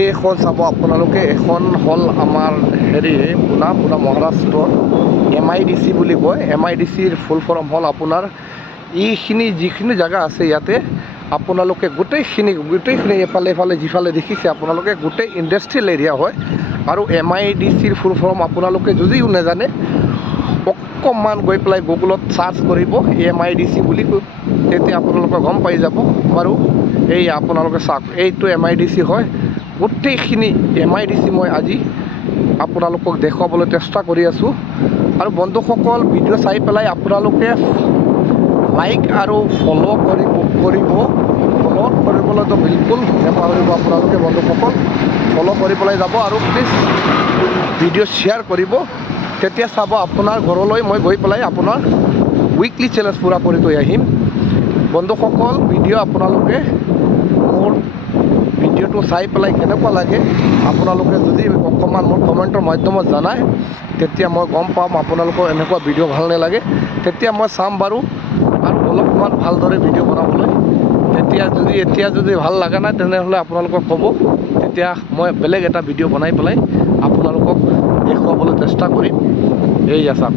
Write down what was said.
এইখন চাব আপোনালোকে, এখন হ'ল আমাৰ পুনা মহাৰাষ্ট্ৰৰ MIDC বুলি কয়। MIDCৰ ফুল ফৰ্ম হ'ল আপোনাৰ এইখিনি যিখিনি জেগা আছে ইয়াতে আপোনালোকে গোটেইখিনি এফালে যিফালে দেখিছে আপোনালোকে গোটেই ইণ্ডাষ্ট্ৰিয়েল এৰিয়া হয়। আৰু MIDCৰ ফুল ফৰ্ম আপোনালোকে যদিও নাজানে অকণমান গৈ পেলাই গুগলত চাৰ্চ কৰিব MIDC বুলি, তেতিয়া আপোনালোকে গম পাই যাব বাৰু। এই আপোনালোকে চাওক, এইটো MIDC হয়। গোটেইখিনি MIDC মই আজি আপোনালোকক দেখুৱাবলৈ চেষ্টা কৰি আছোঁ। আৰু বন্ধুসকল, ভিডিঅ' চাই পেলাই আপোনালোকে লাইক আৰু ফ'ল' কৰিবলৈতো বিলকুল নাপাহৰিব আপোনালোকে বন্ধুসকল। ফ'ল' কৰি পেলাই যাব আৰু প্লিজ ভিডিঅ' শ্বেয়াৰ কৰিব। তেতিয়া চাব আপোনাৰ ঘৰলৈ মই গৈ পেলাই আপোনাৰ উইকলি চেলেঞ্জ পূৰা কৰি থৈ আহিম। বন্ধুসকল, ভিডিঅ' আপোনালোকে মোৰ ভিডিঅ'টো চাই পেলাই কেনেকুৱা লাগে আপোনালোকে যদি অকণমান মোৰ কমেণ্টৰ মাধ্যমত জনায়, তেতিয়া মই গম পাম আপোনালোকৰ এনেকুৱা ভিডিঅ' ভাল নালাগে। তেতিয়া মই চাম বাৰু আৰু অলপমান ভালদৰে ভিডিঅ' বনাবলৈ। এতিয়া যদি ভাল লগা নাই তেনেহ'লে আপোনালোকক ক'ব, তেতিয়া মই বেলেগ এটা ভিডিঅ' বনাই পেলাই আপোনালোকক দেখুৱাবলৈ চেষ্টা কৰিম। এই চাওক।